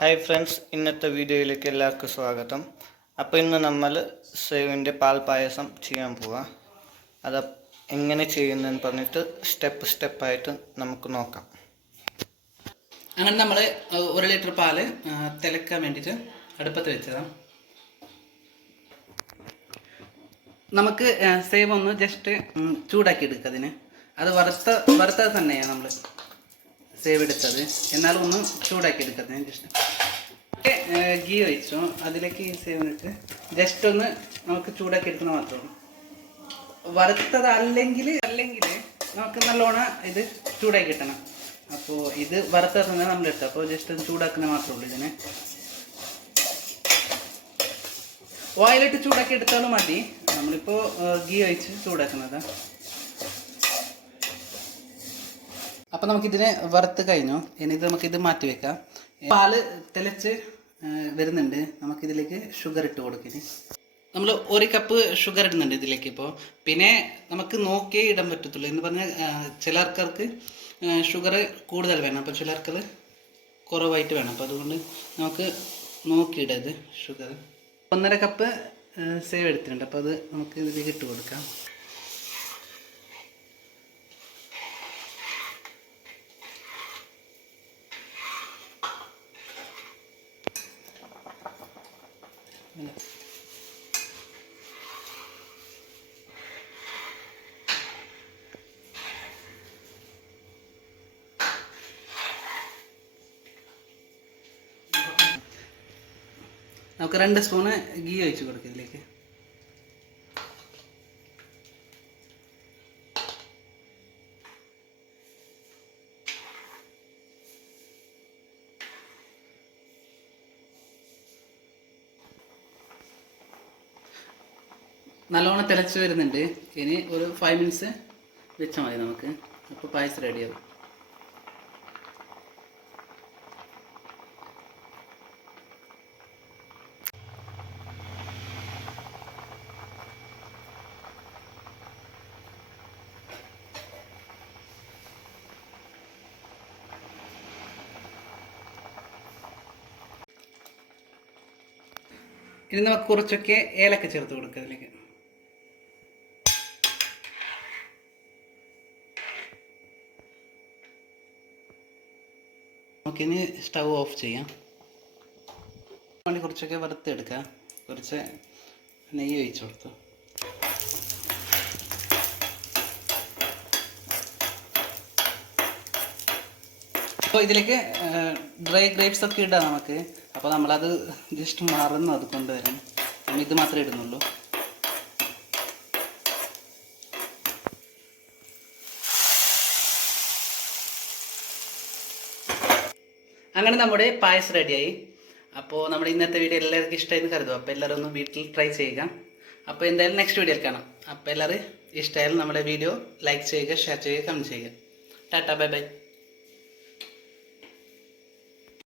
Hi friends, ഇന്നത്തെ വീഡിയോയിലേക്ക് എല്ലാവർക്കും സ്വാഗതം. അപ്പോൾ ഇന്ന് നമ്മൾ സേവിൻ്റെ പാൽ പായസം ചെയ്യാൻ പോവാം. അത് എങ്ങനെ ചെയ്യുന്നതെന്ന് പറഞ്ഞിട്ട് സ്റ്റെപ്പായിട്ട് നമുക്ക് നോക്കാം. അങ്ങനെ നമ്മൾ 1 ലിറ്റർ പാല് തിളക്കാൻ വേണ്ടിയിട്ട് അടുപ്പത്ത് വെച്ചതാണ്. നമുക്ക് സേവ് ഒന്ന് ജസ്റ്റ് ചൂടാക്കി എടുക്കുക. അതിന് അത് വറുത്തത് തന്നെയാണ് നമ്മൾ സേവ് എടുത്തത്. എന്നാലും ഒന്ന് ചൂടാക്കി എടുക്കുന്നത് ജസ്റ്റ് ഗീ ഒഴിച്ചു. അതിലേക്ക് ഈ സേവിനിട്ട് ജസ്റ്റ് ഒന്ന് നമുക്ക് ചൂടാക്കി എടുക്കുന്ന മാത്രമേ ഉള്ളൂ. വറുത്തത് അല്ലെങ്കിൽ നമുക്ക് നല്ലോണം ഇത് ചൂടാക്കി കിട്ടണം. അപ്പോൾ ഇത് വറുത്തത് തന്നെ നമ്മൾ എടുത്തത്. അപ്പോൾ ജസ്റ്റ് ഒന്ന് ചൂടാക്കുന്ന മാത്രമേ ഉള്ളൂ. ഇതിന് ഓയിലിട്ട് ചൂടാക്കി എടുത്താലും മതി. നമ്മളിപ്പോൾ ഗീ ഒഴിച്ച് ചൂടാക്കുന്നത്. അപ്പോൾ നമുക്കിതിനെ വറുത്ത് കഴിഞ്ഞു. ഇനി ഇത് നമുക്കിത് മാറ്റി വെക്കാം. പാല് തിളച്ച് വരുന്നുണ്ട്. നമുക്കിതിലേക്ക് ഷുഗർ ഇട്ട് കൊടുക്കിന്. നമ്മൾ 1 കപ്പ് ഷുഗർ ഇടുന്നുണ്ട് ഇതിലേക്ക്. ഇപ്പോൾ പിന്നെ നമുക്ക് നോക്കിയേ ഇടാൻ പറ്റത്തുള്ളൂ എന്ന് പറഞ്ഞാൽ ചില ആൾക്കാർക്ക് ഷുഗർ കൂടുതൽ വേണം, അപ്പോൾ ചില ആൾക്കാർ കുറവായിട്ട് വേണം. അപ്പോൾ അതുകൊണ്ട് നമുക്ക് നോക്കിയിടത് ഷുഗർ. 1.5 കപ്പ് സേവ് എടുത്തിട്ടുണ്ട്. അപ്പോൾ അത് നമുക്ക് ഇതിലേക്ക് ഇട്ട് കൊടുക്കാം. നമുക്ക് 2 സ്പൂണ് ഗീ ഒഴിച്ച് കൊടുക്കുക ഇതിലേക്ക്. നല്ലോണം തിളച്ച് വരുന്നുണ്ട്. ഇനി ഒരു 5 മിനിറ്റ്സ് വെച്ചാൽ മതി നമുക്ക്. അപ്പോൾ പായസം റെഡിയാവും. ഇനി നമുക്ക് കുറച്ചൊക്കെ ഏലക്ക ചേർത്ത് കൊടുക്കുക അതിലേക്ക്. നമുക്കിനി സ്റ്റൗ ഓഫ് ചെയ്യാം. കുറച്ചൊക്കെ വറുത്തെടുക്കുക. കുറച്ച് നെയ്യ് ഒഴിച്ചു കൊടുത്തു. അപ്പോൾ ഇതിലേക്ക് ഡ്രൈ ഗ്രേപ്സ് ഒക്കെ ഇടാം നമുക്ക്. അപ്പോൾ നമ്മളത് ജസ്റ്റ് മറന്നു അത് കൊണ്ടുവരാൻ. ഇത് മാത്രമേ ഇടുന്നുള്ളൂ. അങ്ങനെ നമ്മുടെ പായസം റെഡിയായി. അപ്പോൾ നമ്മുടെ ഇന്നത്തെ വീഡിയോ എല്ലാവർക്കും ഇഷ്ടമായെന്ന് കരുതും. അപ്പോൾ എല്ലാവരും ഒന്ന് വീട്ടിൽ ട്രൈ ചെയ്യുക. അപ്പോൾ എന്തായാലും നെക്സ്റ്റ് വീഡിയോയിൽ കാണാം. അപ്പോൾ എല്ലാവരും ഇഷ്ടമായാലും നമ്മുടെ വീഡിയോ ലൈക്ക് ചെയ്യുക, ഷെയർ ചെയ്യുക, കമൻറ്റ് ചെയ്യുക. Tata, bye bye.